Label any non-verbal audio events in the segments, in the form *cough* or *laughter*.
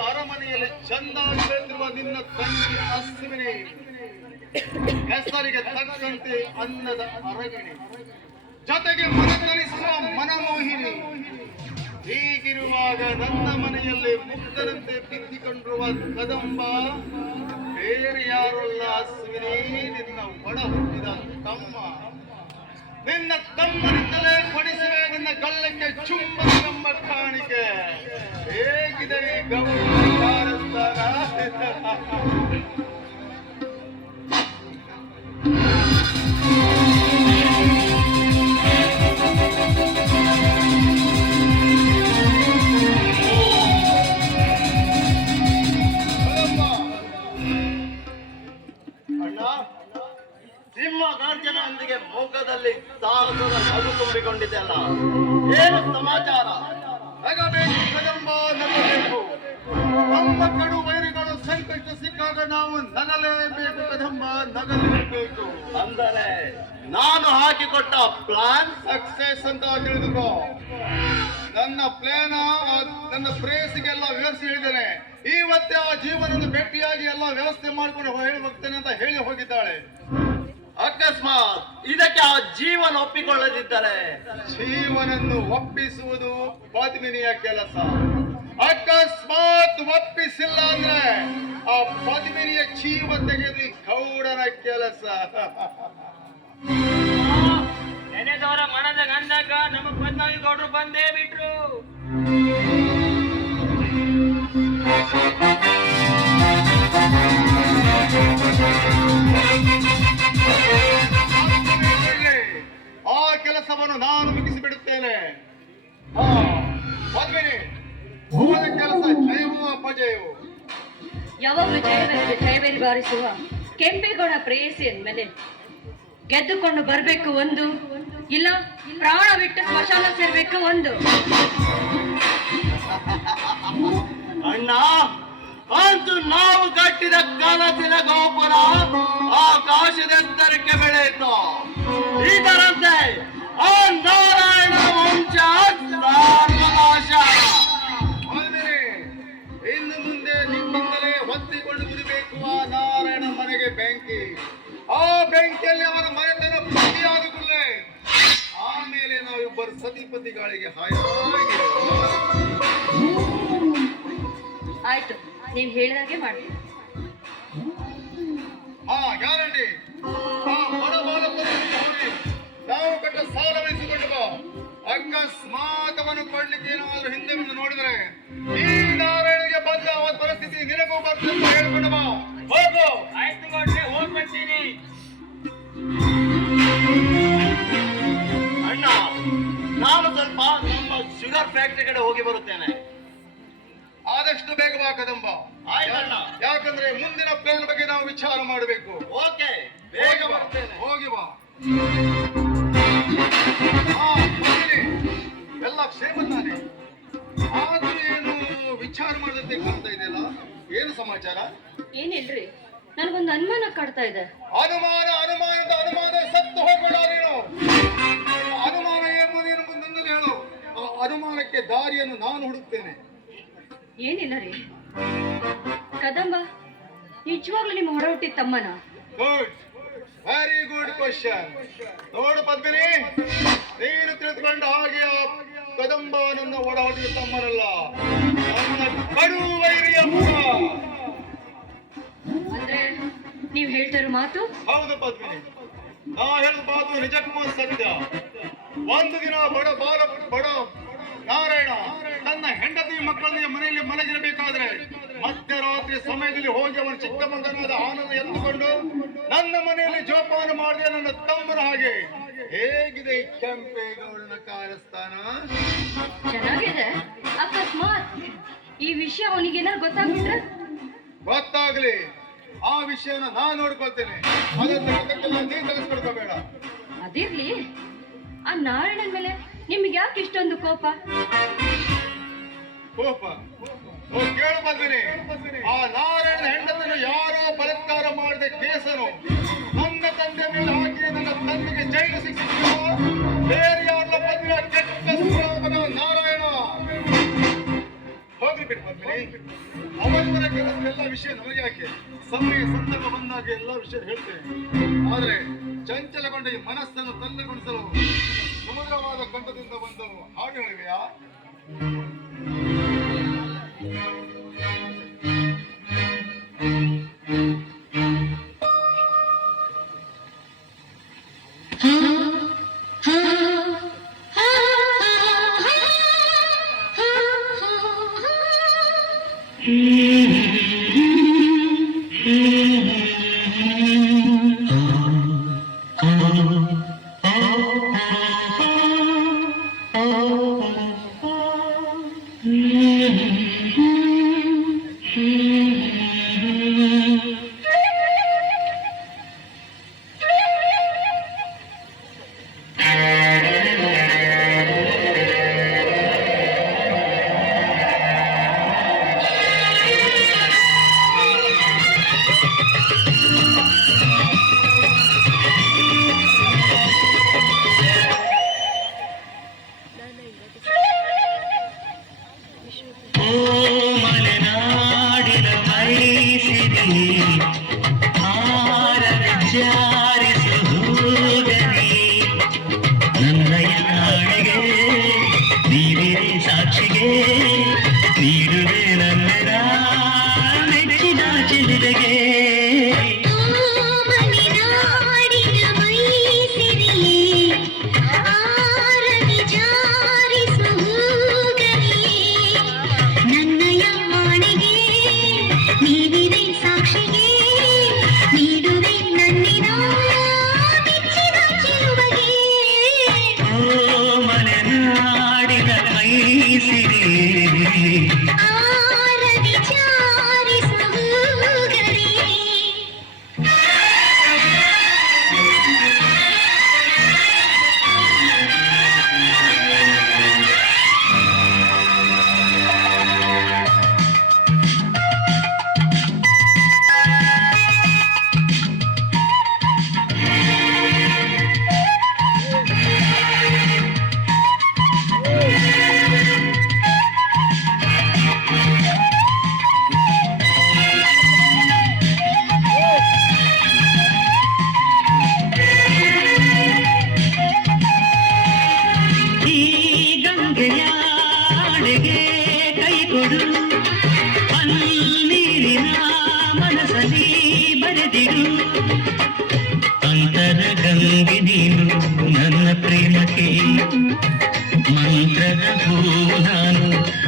ಅರಮನೆಯಲ್ಲಿ ನಿನ್ನ ಅನ್ನದ ಜೊತೆಗೆ ಮನಕರಿಸುವ ಮನಮೋಹಿನಿ. ಹೀಗಿರುವಾಗ ನನ್ನ ಮನೆಯಲ್ಲಿ ಮುಕ್ತರಂತೆ ಬಿದ್ದಿಕೊಂಡಿರುವ ಕದಂಬ ಬೇರೆ ಯಾರಲ್ಲ ನಿನ್ನ ತಮ್ಮನಿಂದಲೇ ಕೊಡಿಸುವೆ ನಿನ್ನ ಗಲ್ಲಕ್ಕೆ ಚುಂಬನ ನಮ್ಮ ಕಾಣಿಕೆ. ಹೇಗಿದೆ ಈ ಗೌರವ *laughs* ಮೋಕದಲ್ಲಿ ಮೊಗ್ಗದಲ್ಲಿ ಸಾಹಸದ ತುಂಬಿಕೊಂಡಿದೆ ಅಲ್ಲ ಏನು ಸಮಾಚಾರ? ನಗಬೇಕು. ನಮ್ಮ ಕಡು ವೈರಿಗಳು ಸಂಕಷ್ಟ ಸಿಕ್ಕಾಗ ನಾವು ನಗಲೇಬೇಕು, ಕದಂಬ ನಗಲೇಬೇಕು. ಅಂದರೆ ನಾನು ಹಾಕಿಕೊಟ್ಟ ಪ್ಲಾನ್ ಸಕ್ಸೆಸ್ ಅಂತ ತಿಳಿದುಕೋ. ನನ್ನ ಪ್ಲಾನ್ ನನ್ನ ಪ್ರೇಯಸಿಗೆಲ್ಲ ವಿವರಿಸಿ ಹೇಳಿದ್ದೇನೆ. ಇವತ್ತೇ ಆ ಜೀವನದ ಭೇಟಿಯಾಗಿ ಎಲ್ಲ ವ್ಯವಸ್ಥೆ ಮಾಡ್ಕೊಂಡು ಹೋಗ್ತೇನೆ ಅಂತ ಹೇಳಿ ಹೋಗಿದ್ದಾಳೆ. ಅಕಸ್ಮಾತ್ ಇದಕ್ಕೆ ಆ ಜೀವನ ಒಪ್ಪಿಕೊಳ್ಳದಿದ್ದರೆ ಜೀವನನ್ನು ಒಪ್ಪಿಸುವುದು ಪದ್ಮಿನಿಯ ಕೆಲಸ. ಅಕಸ್ಮಾತ್ ಒಪ್ಪಿಸಿಲ್ಲ ಅಂದ್ರೆ ಆ ಪದ್ಮಿನಿಯ ಜೀವ ತೆಗೆದು ಗೌಡನ ಕೆಲಸ. ನೆನೆದವರ ಮನದ ಗಂಧಕ ನಮ್ಮ ಪದ್ಮಾವಿ ಗೌಡರು ಬಂದೇ ಬಿಟ್ರು. ಆ ಕೆಲಸವನ್ನು ನಾನು ಮುಗಿಸಿ ಬಿಡುತ್ತೇನೆ ಆ, ಪದ್ಮಿನಿ ಹೋದ ಕೆಲಸ ಜಯವೋ ಅಪಜಯವೋ? ಯಾವಾಗಲೂ ಜಯವೆಂದು ಜಯವೇರಿ ಬಾರಿಸುವ? ಕೆಂಪೇಗೌಡ ಪ್ರೇಯಸಿ ಅಂದ್ಮೇಲೆ ಗೆದ್ದುಕೊಂಡು ಬರಬೇಕು ಒಂದು ಇಲ್ಲ ಪ್ರಾಣ ಬಿಟ್ಟು ಸ್ಮಶಾನ ಸೇರ್ಬೇಕು ಒಂದು? ನಾವು ಕಟ್ಟಿದ ಕನಸಿನ ಗೋಪುರ ಆಕಾಶದ ಎತ್ತರಕ್ಕೆ ಬೆಳೆಯಿತು. ಇದರಂತೆ ಆ ನಾರಾಯಣ ವಂಶ ಸರ್ವನಾಶ. ಇನ್ನು ಮುಂದೆ ನಿಮ್ಮಿಂದಲೇ ಹೊತ್ತಿಕೊಂಡು ಬಿಡಬೇಕು ಆ ನಾರಾಯಣ ಮನೆಗೆ ಬೆಂಕಿ. ಆ ಬೆಂಕಿಯಲ್ಲಿ ಅವರ ಮನೆತನ ಪತಿಯಾದ ಕೂಡಲೇ ಆಮೇಲೆ ನಾವು ಇಬ್ಬರು ಸತಿಪತಿಗಳಿಗೆ ಹಾಯಾಗಿ ಆಯ್ತು. ನೀವು ಹೇಳಿದಾಗೆ ಮಾಡಿ ಹಾ ಗ್ಯಾರಂಟಿ ಹಾ ಬಡ ನಾವು ಕಟ್ಟ ಸಾಲ ಕೊಡ್ಲಿಕ್ಕೆ ಏನಾದ್ರೂ ಹಿಂದೆ ಮುಂದೆ ನೋಡಿದ್ರೆ ಈ ನಾರಾಯಣಿಗೆ ಬಂದ ಅವನ ಪರಿಸ್ಥಿತಿ ನಿನಗೂ ಬರ್ತದೆ ಅಂತ ಹೇಳ್ಕೊಂಡು ಬಾ. ಹೋಗು. ಆಯ್ತು ಅಣ್ಣ ನಾನು ಸ್ವಲ್ಪ ನಮ್ಮ ಶುಗರ್ ಫ್ಯಾಕ್ಟರಿ ಕಡೆ ಹೋಗಿ ಬರುತ್ತೇನೆ. ಆದಷ್ಟು ಬೇಗ ಬಾ ಕದಂಬ. ಯಾಕಂದ್ರೆ ಮುಂದಿನ ಪ್ಲಾನ್ ಬಗ್ಗೆ ನಾವು ವಿಚಾರ ಮಾಡಬೇಕು. ಓಕೆ. ಬೇಗ ಬರ್ತೇನೆ. ಹೋಗಿ ಬಾ. ಎಲ್ಲ ಕ್ಷೇಮ ತಾನೆ ಆದ್ರೂ ಏನು ವಿಚಾರ ಮಾಡದಂತೆ ಕಾಣ್ತಾ ಇದೆಯಲ್ಲ? ಏನು ಸಮಾಚಾರ? ಏನಿಲ್ರಿ? ನನಗೊಂದು ಅನುಮಾನ ಕಾಡ್ತಾ ಇದೆ. ಅನುಮಾನ ಅನುಮಾನದ ಅನುಮಾನ ಸತ್ತು ಹೋಗೋಣ ನೀನು. ಅನುಮಾನ ನೀನು ಮುಂದೊಂದು ಹೇಳು. ಆ ಅನುಮಾನಕ್ಕೆ ದಾರಿಯನ್ನು ನಾನು ಹುಡುಕ್ತೇನೆ. ಏನಿಲ್ಲ ರೀ. ಕದಂಬ ನಿಜವಾಗ್ಲೂ ನಿಮ್ಮ ಹುಟ್ಟಿದ ತಮ್ಮನ? ಗುಡ್ ವೆರಿ ಗುಡ್ ಕ್ವಶನ್ ನೋಡು ಪದ್ಮಿನಿ. ನೀನು ತಿಳಿದುಕೊಂಡ ಹಾಗೆ ಆ ಕದಂಬ ನನ್ನ ಒಡ ಹುಟ್ಟಿದ ತಮ್ಮನಲ್ಲ. ನನ್ನ ಕಡು ವೈರಿಯ ಮಗ. ಅಂದ್ರೆ ನೀವು ಹೇಳ್ತಾರ ಮಾತು? ಹೌದು ಪದ್ಮಿನಿ. ನಾ ಹೇಳಿದ ಮಾತು ನಿಜಕ್ಕೂ ಸತ್ಯ. ಒಂದು ದಿನ ಬಡ ಬಾಲ ಬಡ ನಾರಾಯಣ ತನ್ನ ಹೆಂಡತಿ ಮಕ್ಕಳೊಂದಿಗೆ ಮನೆಯಲ್ಲಿ ಮಲಗಿರಬೇಕಾದ್ರೆ ಮಧ್ಯರಾತ್ರಿ ಸಮಯದಲ್ಲಿ ಹೋಗಿ ಅವನ ಚಿಕ್ಕ ಮಗನಾದ ಆನಂದ ಎತ್ತುಕೊಂಡು ನನ್ನ ಮನೆಯಲ್ಲಿ ಜೋಪಾನ ಮಾಡಿದೆ ನನ್ನ ತಮ್ಮನ ಹಾಗೆ. ಹೇಗಿದೆ ಕೆಂಪೇಗೌಡನ ಕಾರಸ್ಥಾನ ಚೆನ್ನಾಗಿದೆ. ಅಕಸ್ಮಾತ್ ಈ ವಿಷಯ ಅವನಿಗೇನಾರು ಗೊತ್ತಾಗ್ಬಿಟ್ರೆ? ಗೊತ್ತಾಗ್ಲಿ. ಆ ವಿಷಯನ ನಾನು ನೋಡ್ಕೊಳ್ತೇನೆ. ಅದನ್ನ ನೀನ್ ಅದಿರ್ಲಿ. ಆ ನಾರಾಯಣನ್ ಮೇಲೆ ನಿಮ್ಗೆ ಯಾಕೆ ಇಷ್ಟೊಂದು ಕೋಪ? ಕೋಪ ಓ, ಕೇಳು ಬಂದಿನಿ ಆ ನಾರಾಯಣನ ಹೆಂಡತನು ಯಾರೋ ಬಲಾತ್ಕಾರ ಮಾಡಿದ ಕೇಸರು, ನನ್ನ ತಂದೆ ಮೇಲೆ ಹಾಕಿ ನನ್ನ ತಂದೆಗೆ ಜೈಲು ಸಿಕ್ಕಿದ್ರು ಬೇರೆ ಯಾರನ್ನ ಬಂದಿನ ಕೆಟ್ಟ ಸುಬ್ರಹ್ಮಣ್ಯ ನಾರಾಯಣ. ಹೋಗ್ಲಿ ಬಿಟ್ಟು ಬಂದಿನಿ ಅವರವರ ವಿಷಯ ನಮಗೆ ಯಾಕೆ? ಸಮಯ, ಸಂದರ್ಭ ಬಂದಾಗ ಎಲ್ಲ ವಿಷಯ ಹೇಳ್ತೇನೆ. ಆದರೆ ಚಂಚಲಗೊಂಡ ಈ ಮನಸ್ಸನ್ನು ತಲ್ಲಗೊಳಿಸಲು ಉನ್ನತವಾದ ಕಂಠದಿಂದ ಬಂದವು ಹಾಗೆ ಹೇಳಿವೆಯಾ Mm-hmm. ಸಿರಿ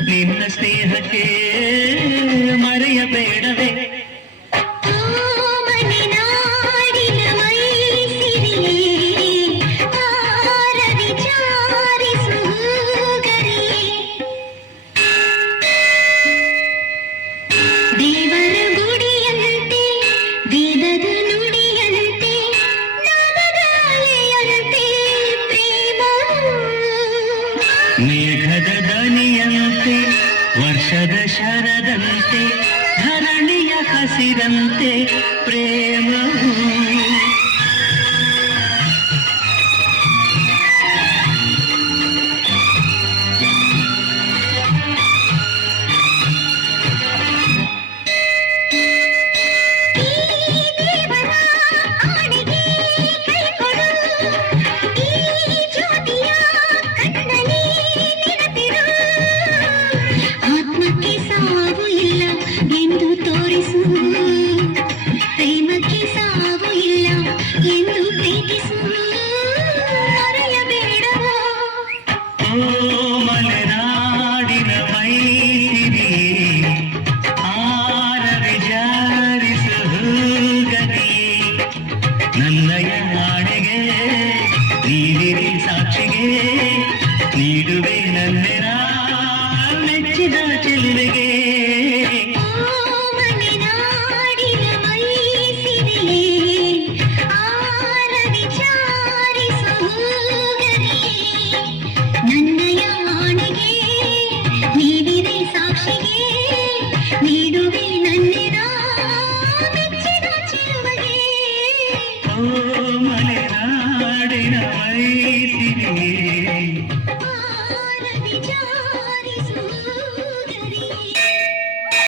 ನಿನ್ನ ಸ್ನೇಹಕ್ಕೆ ಮರೆಯಬೇಡ ಧರಣಿಯ ಹಸಿರಂತೆ ಪ್ರೇಮ ನನ್ನ